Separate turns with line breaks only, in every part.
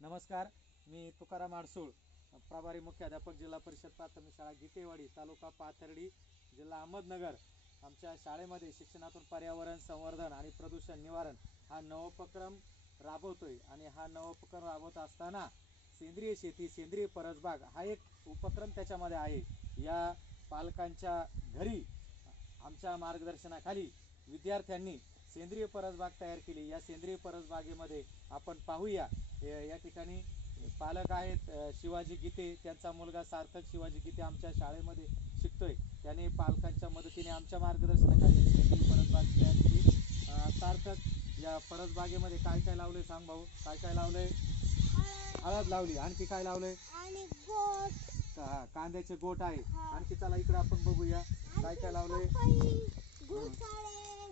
नमस्कार मी तुकाराम आडसूळ प्रभारी मुख्याध्यापक जिल्हा परिषद प्राथमिक शाळा गीतेवाडी तालुका पाथर्डी जिल्हा अहमदनगर. आमच्या शाळेमध्ये शिक्षणातून पर्यावरण संवर्धन आणि प्रदूषण निवारण हा नवोपक्रम राबवतोय. आणि हा नवोपक्रम राबवत असताना सेंद्रिय शेती सेंद्रिय परसबाग हा एक उपक्रम त्याच्यामध्ये आहे. या पालकांच्या घरी आमच्या मार्गदर्शनाखाली विद्यार्थ्यांनी सेंद्रिय परसबाग तयार केली. या सेंद्रिय परसबागेमध्ये आपण पाहूया. या ठिकाणी पालक आहेत शिवाजी गीते. त्यांचा मुलगा सार्थक शिवाजी गीते आमच्या शाळेमध्ये शिकतोय. त्याने पालकांच्या मदतीने आमच्या मार्गदर्शनाखाली सेंद्रिय परसबाग तयार केली. सार्थक या परसबागेमध्ये काय काय लावलंय सांग भाऊ? काय काय लावलंय? हळद लावली. आणखी काय लावलंय? कांद्याचे गोट आहे. आणखी चला इकडे आपण बघूया. काय काय लावलंय?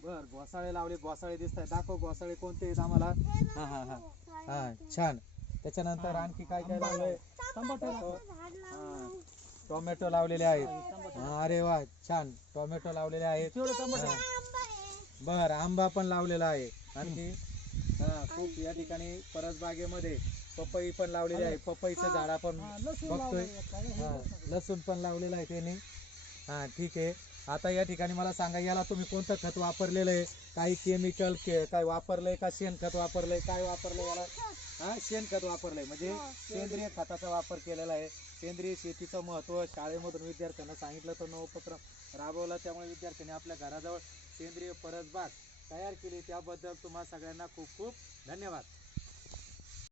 बर घोसाळे लावले घोसाळे दिसत आहेत दाखव घोसाळे कोणते आहेत आम्हाला.
हे
हा हा. हा. हा छान. त्याच्यानंतर आणखी काय काय लावलंय?
झाड लावलं.
टोमॅटो लावलेले आहेत. हा, अरे वा छान. टोमॅटो लावलेले आहेत. हा.
आंबा आहे.
बर आंबा पण लावलेला आहे. आणखी? हा खूप या ठिकाणी परसबागेमध्ये पपई पण लावलेली आहे. पपईचं झाड आपण बघतोय. हा लसूण पण लावलेलं आहे त्यांनी. हा ठीक आहे. आता या ठिकाणी मला सांगा याला तुम्ही कोणतं खत वापरलेलं आहे? काही केमिकल काय वापरलंय का? शेणखत वापरलंय काय वापरलंय याला? हा शेणखत वापरलंय. म्हणजे सेंद्रिय खताचा वापर केलेला आहे. सेंद्रिय शेतीचं महत्त्व शाळेमधून विद्यार्थ्यांना सांगितलं तर नवोपक्रम राबवला. त्यामुळे विद्यार्थ्यांनी आपल्या घराजवळ सेंद्रिय परसबाग तयार केली. त्याबद्दल तुम्हा सगळ्यांना खूप खूप धन्यवाद.